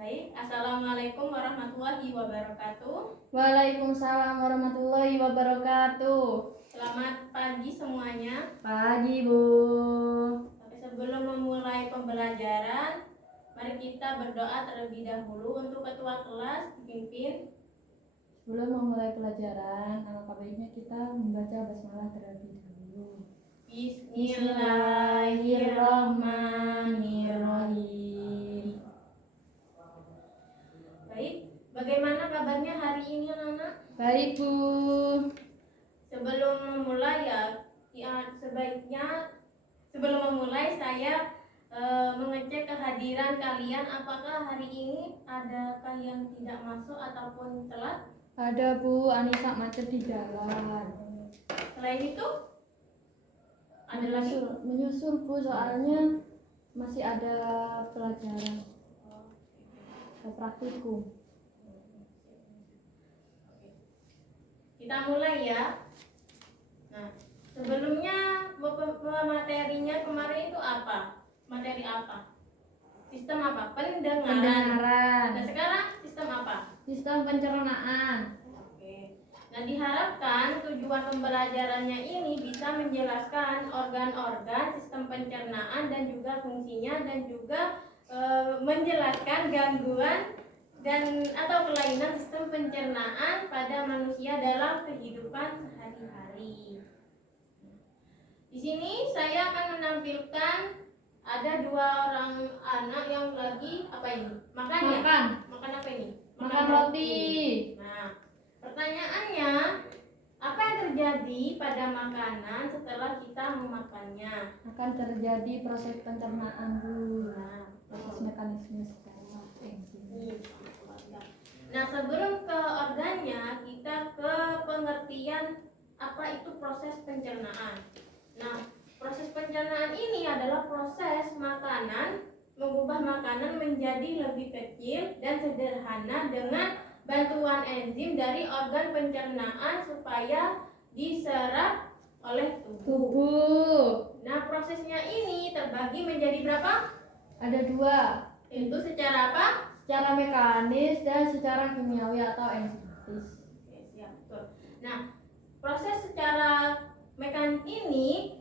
Baik, Assalamualaikum warahmatullahi wabarakatuh. Waalaikumsalam warahmatullahi wabarakatuh. Selamat pagi semuanya. Pagi, Bu. Sebelum memulai pembelajaran, mari kita berdoa terlebih dahulu untuk ketua kelas dipimpin. Sebelum memulai pelajaran, alangkah baiknya kita membaca basmalah terlebih dahulu. Bismillahirrahmanirrahim. Baik, bagaimana kabarnya hari ini anak-anak? Baik, Bu. Sebelum memulai sebaiknya sebelum memulai saya mengecek kehadiran kalian. Apakah hari ini adakah yang tidak masuk ataupun telat? Ada, Bu. Anissa macet di jalan. Selain itu ada lagi? Menyusul, Bu, soalnya masih ada pelajaran praktikum. Kita mulai ya. Nah, sebelumnya materinya kemarin itu apa? Materi apa? Sistem apa? Pendengaran. Nah, sekarang sistem apa? Sistem pencernaan. Oke. Nah, diharapkan tujuan pembelajarannya ini bisa menjelaskan organ-organ sistem pencernaan dan juga fungsinya, dan juga menjelaskan gangguan dan atau kelainan sistem pencernaan pada manusia dalam kehidupan sehari-hari. Di sini saya akan menampilkan ada dua orang anak yang lagi apa ini? Makan apa ini? Makan roti. Nah, pertanyaannya, apa yang terjadi pada makanan setelah kita memakannya? Akan terjadi proses pencernaan, Bu. Nah, Proses mekanisme secara enzim. Nah, sebelum ke organnya, kita ke pengertian apa itu proses pencernaan. Nah, proses pencernaan ini adalah proses makanan, mengubah makanan menjadi lebih kecil dan sederhana dengan bantuan enzim dari organ pencernaan supaya diserap oleh tubuh. Nah, prosesnya ini terbagi menjadi berapa? Ada dua. Itu secara apa? Secara mekanis dan secara kimiawi atau enzimatis. Siap, betul. Nah, proses secara mekanis ini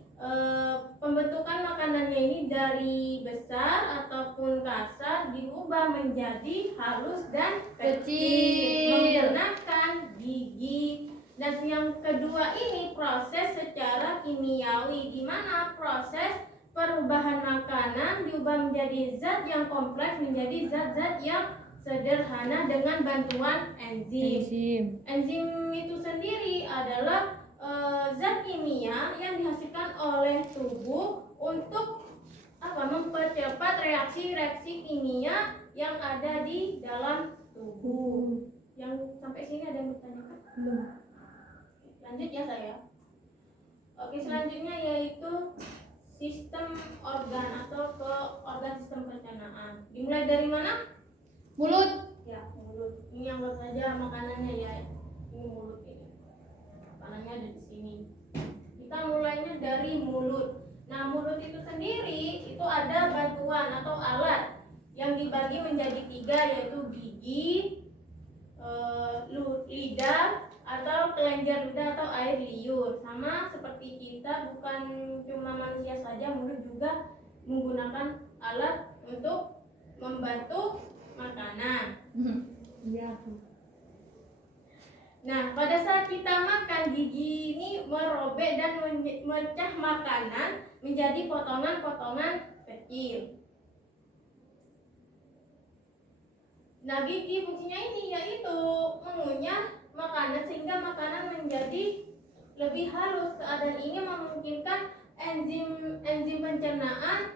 pembentukan makanannya ini dari besar ataupun kasar diubah menjadi halus dan kecil menggunakan gigi. Dan yang kedua ini proses secara kimiawi, di mana proses perubahan makanan diubah menjadi zat yang kompleks menjadi zat-zat yang sederhana dengan bantuan enzim. Enzim itu sendiri adalah zat kimia yang dihasilkan oleh tubuh untuk mempercepat reaksi-reaksi kimia yang ada di dalam tubuh. Yang sampai sini ada yang bertanyakan? Belum. Lanjut ya saya. Oke, selanjutnya yaitu sistem organ atau ke organ sistem pencernaan. Dimulai dari mana? Mulut. Ya, mulut. Ini anggap saja makanannya ya. Ini mulut ini. Makanannya ada di sini. Kita mulainya dari mulut. Nah, mulut itu sendiri itu ada bantuan atau alat yang dibagi menjadi tiga, yaitu gigi, lidah atau kelenjar lidah atau air liur. Sama seperti kita, bukan cuma manusia saja, mulut juga menggunakan alat untuk membantu makanan. Iya, Bu. Nah, pada saat kita makan, gigi ini merobek dan memecah makanan menjadi potongan-potongan kecil. Nah, gigi fungsinya ini yaitu mengunyah makanan sehingga makanan menjadi lebih halus. Keadaan ini memungkinkan enzim pencernaan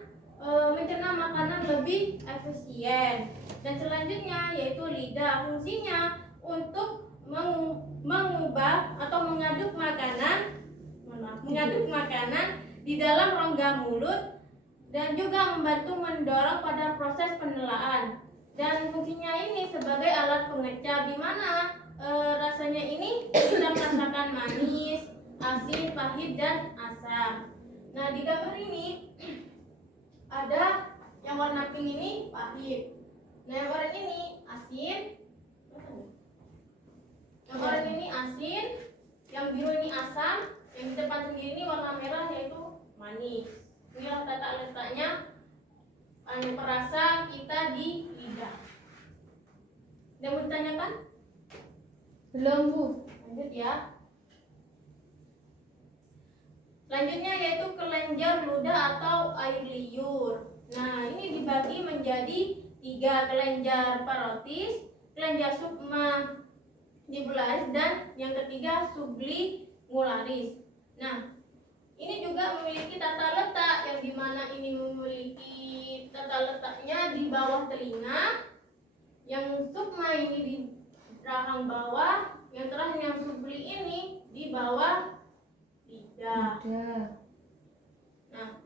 mencerna makanan lebih efisien. Dan selanjutnya yaitu lidah, fungsinya untuk mengubah atau mengaduk makanan di dalam rongga mulut dan juga membantu mendorong pada proses penelaan. Dan fungsinya ini sebagai alat pengecap, di mana rasanya ini bisa merasakan manis, asin, pahit, dan asam. Nah, di gambar ini ada yang warna pink ini pahit, Nah, yang oranye ini asin. Yang oranye ini asin, yang biru ini asam, yang di depan sendiri ini warna merah yaitu manis. Inilah tata letaknya perasa kita di lidah. Ada yang mau ditanyakan? Belum, Bu. Lanjut ya. Selanjutnya yaitu kelenjar ludah atau air liur. Nah, ini dibagi menjadi 3, kelenjar parotis, kelenjar submandibularis, dan yang ketiga sublimularis. Nah, ini juga memiliki tata letak yang dimana ini memiliki tata letaknya di bawah telinga, yang subma ini di rahang bawah, yang terakhir yang subli ini di bawah lidah. Nah,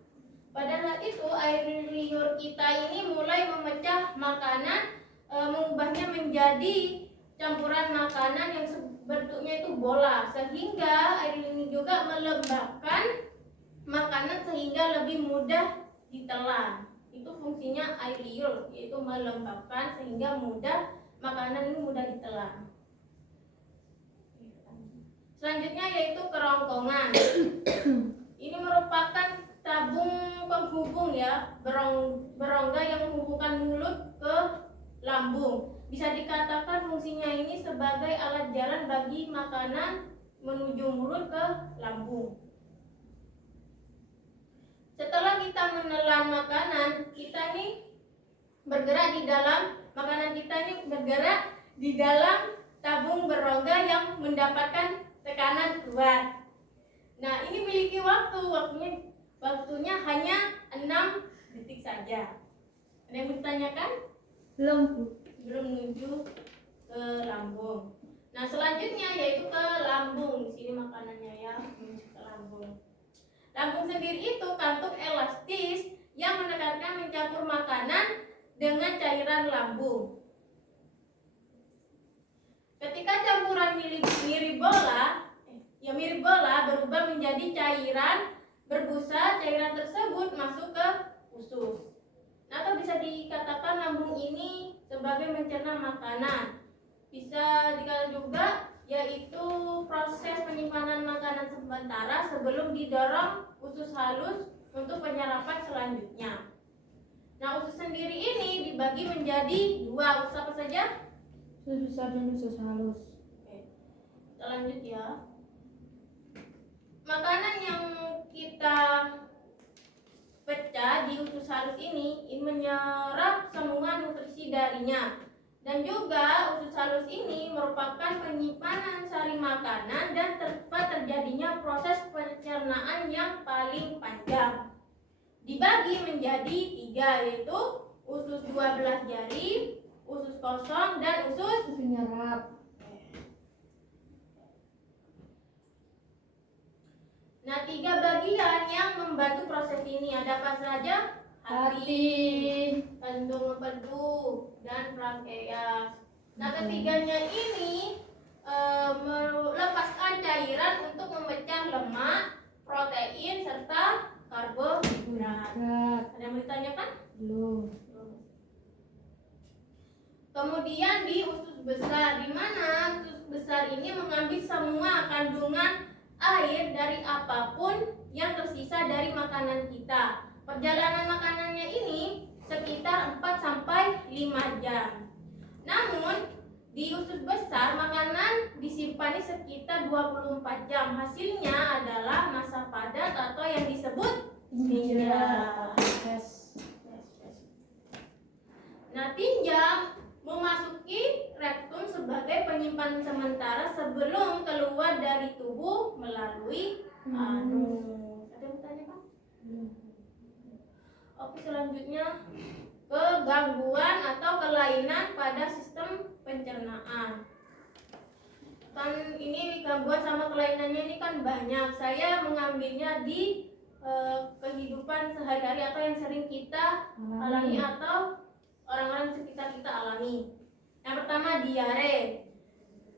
pada saat itu air liur kita ini mulai memecah makanan, mengubahnya menjadi campuran makanan yang bentuknya itu bola, sehingga air ini juga melembabkan makanan sehingga lebih mudah ditelan. Itu fungsinya air liur, yaitu melembabkan sehingga makanan ini mudah ditelan. Selanjutnya yaitu kerongkongan. Ini merupakan tabung penghubung ya, berongga yang menghubungkan mulut ke lambung. Bisa dikatakan fungsinya ini sebagai alat jalan bagi makanan menuju mulut ke lambung. Setelah kita menelan makanan, kita ini bergerak di dalam makanan kita ini bergerak di dalam tabung berongga yang mendapatkan tekanan kuat. Nah, ini memiliki waktunya hanya 6 detik saja. Ada yang ditanyakan? Belum, Bu. Belum menuju ke lambung. Nah, selanjutnya yaitu ke lambung. Di sini makanannya ya, menuju ke lambung. Lambung sendiri itu kantung elastis yang menekankan mencampur makanan dengan cairan lambung. Ketika campuran mirip bola berubah menjadi cairan berbusa, cairan tersebut masuk ke usus. Atau bisa dikatakan lambung ini sebagai mencerna makanan. Bisa dikatakan juga yaitu proses penyimpanan makanan sementara sebelum didorong usus halus untuk penyerapan selanjutnya. Nah, usus sendiri ini dibagi menjadi 2, usus apa saja? Usus besar dan usus halus. Oke, kita lanjut ya. Makanan yang kita pecah di usus halus ini menyerap semua nutrisi darinya. Dan juga usus halus ini merupakan penyimpanan sari makanan dan tempat terjadinya proses pencernaan yang paling panjang. Dibagi menjadi 3, yaitu usus 12 jari, usus kosong, dan usus Penyerap. Nah, 3 bagian yang membantu proses ini ada apa saja? Hati, Kandung empedu, dan pankreas. Nah, ketiganya ini melepaskan cairan untuk memecah lemak, protein, serta karbohidrat. Ada yang mau ditanyakan? Belum. Kemudian di usus besar, di mana usus besar ini mengambil semua kandungan air dari apapun yang tersisa dari makanan kita. Perjalanan makanannya ini sekitar 4-5 jam. Namun di usus besar makanan disimpan sekitar 24 jam. Hasilnya adalah massa padat atau yang disebut tinja. Nah, tinja memasuki rektum sebagai penyimpanan sementara sebelum keluar dari tubuh melalui anus. Ada yang bertanya, Pak? Oke, selanjutnya ke gangguan atau kelainan pada sistem pencernaan. Kan ini gangguan sama kelainannya ini kan banyak. Saya mengambilnya di kehidupan sehari-hari atau yang sering kita alami atau orang-orang sekitar kita alami. Yang pertama, diare.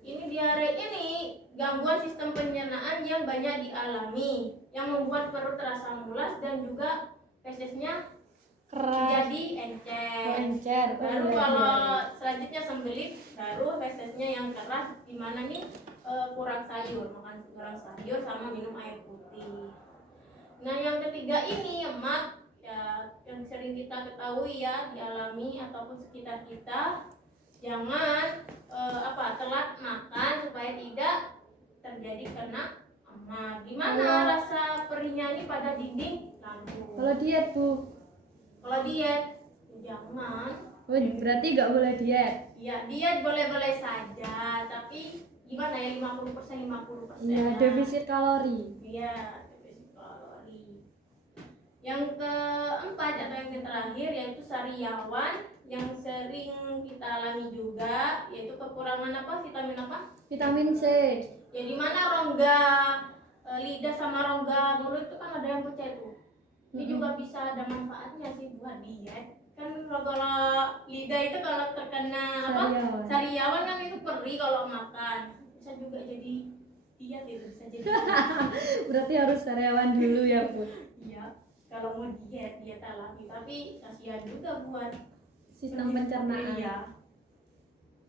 Ini diare ini gangguan sistem pencernaan yang banyak dialami, yang membuat perut terasa mulas dan juga fesesnya keras, jadi encer. encer. Baru kalau selanjutnya sembelit, baru fesesnya yang keras, dimana nih kurang sayur, makan kurang sayur sama minum air putih. Nah yang ketiga ini emak, ya yang sering kita ketahui ya dialami ataupun sekitar kita, jangan telat makan supaya tidak terjadi kena emak. Gimana rasa perihnya ini pada dinding lambung? Kalau diet Bu, Kalau diet jangan. berarti nggak boleh diet. Ya diet boleh-boleh saja, tapi gimana ya 50%. Iya, defisit kalori. Iya, defisit kalori. Yang keempat atau yang terakhir yaitu sariawan yang sering kita alami juga, yaitu kekurangan apa? Vitamin apa? Vitamin C. Ya di mana rongga lidah sama rongga mulut itu kan ada yang pecah tuh. Ini juga bisa ada manfaatnya sih buat diet. Kan kalau lidah itu kalau terkena sariawan kan itu perih kalau makan. Bisa juga jadi diet itu, bisa jadi. Berarti harus sariawan dulu ya Bu. Iya, kalau mau diet alami, tapi kasihan juga buat Sistem pencernaan. Iya.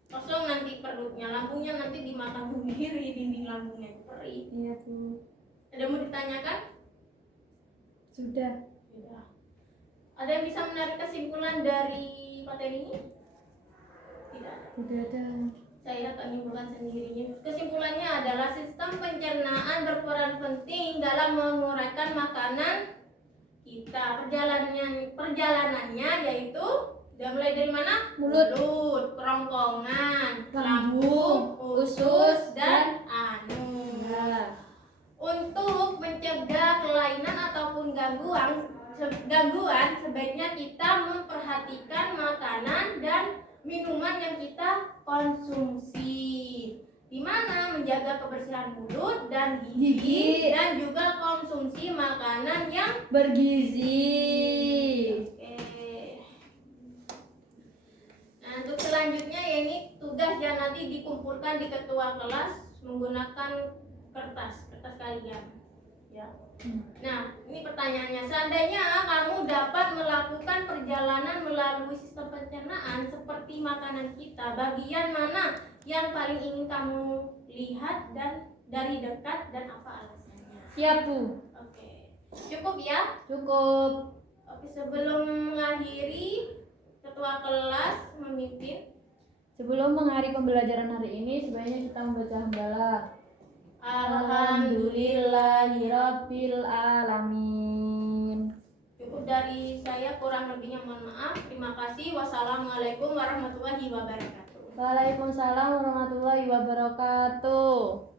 Kosong nanti perutnya, lambungnya nanti dimakan sendiri, dinding lambungnya itu perih. Iya Bu. Ada mau ditanyakan? Sudah. Sudah. Ada yang bisa menarik kesimpulan dari materi ini? Tidak ada. Tidak ada. Saya akan menyimpulkan sendiri. Kesimpulannya adalah sistem pencernaan berperan penting dalam menguraikan makanan kita. Perjalanannya yaitu mulai dari mana? Mulut, kerongkongan, lambung, usus, dan anus. Nah, Untuk mencegah kelainan ataupun gangguan, sebaiknya kita memperhatikan makanan dan minuman yang kita konsumsi, di mana menjaga kebersihan mulut dan gigi, dan juga konsumsi makanan yang bergizi. Oke. Nah, untuk selanjutnya ya ini tugas yang nanti dikumpulkan di ketua kelas menggunakan kertas kalian ya. Nah, ini pertanyaannya, seandainya kamu dapat melakukan perjalanan melalui sistem pencernaan seperti makanan kita, bagian mana yang paling ingin kamu lihat dan dari dekat dan apa alasannya? Siap Bu. Oke. Cukup ya? Cukup. Oke, sebelum mengakhiri, ketua kelas memimpin. Sebelum mengakhiri pembelajaran hari ini, sebaiknya kita membaca hamdalah. Alhamdulillahirabbil alamin. Cukup dari saya, kurang lebihnya mohon maaf. Terima kasih. Wassalamualaikum warahmatullahi wabarakatuh. Waalaikumsalam warahmatullahi wabarakatuh.